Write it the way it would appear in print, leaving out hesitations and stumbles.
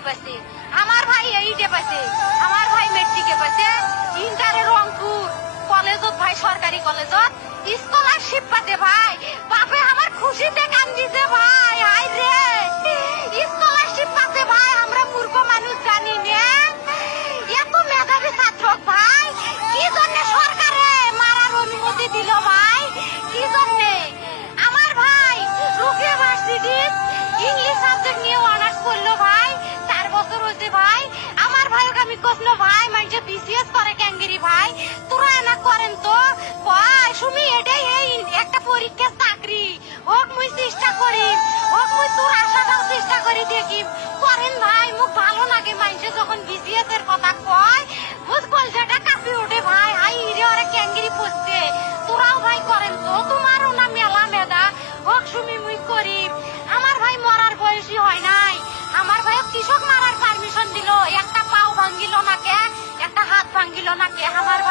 কি পাইছে, আমার ভাই এইটে পাইছে, আমার ভাই মেট্রিকে পাইছে, ইন্টারে রংপুর কলেজত ভাই সরকারি কলেজত স্কলারশিপ পাতে ভাই। বাপে আমার খুশিতে কান্দিছে ভাই। হাই রে স্কলারশিপ পাতে ভাই, আমরা মূর্খ মানুষ জানি না এত মেধাবী ছাত্র ভাই কি জন্য সরকারে মারার অনুমতি দিল ভাই, কি জন্য? আমার ভাই রুকিয়া ভার্সিটি ইংলিশ সাবজেক্ট নিয়ে অনার্স করলো ভাই, 4 বছর হয়েছে ভাই। আমার ভাইকে আমি কইল ভাই মানে বিসিএস করে ক্যাঙ্গেরি ভাই, তোরা না করেন তো ভাই সুমি এটাই এই একটা পরীক্ষা চাকরি হোক মুই চেষ্টা করি, হোক মুই তোর আশাটাও চেষ্টা করি দেখি করেন ভাই। মুখ ভালো লাগে মানুষে যখন বিসিএস এর কথা কয়, বুঝ কলজাটা কাঁপি ওঠে ভাই। হাই রে ওরা ক্যাঙ্গেরি পড়ছে, তোরাও ভাই করেন তো, তোমারও না মেলা মেধা, হোক সুমি মুই করি। আমার ভাই মরার বয়সী হয় নাই, আমার ভাই কৃষক মারার পারমিশন দিল, একটা পাও ভাঙ্গিল না কে, একটা হাত ভাঙ্গিল না কে আমার ভাই।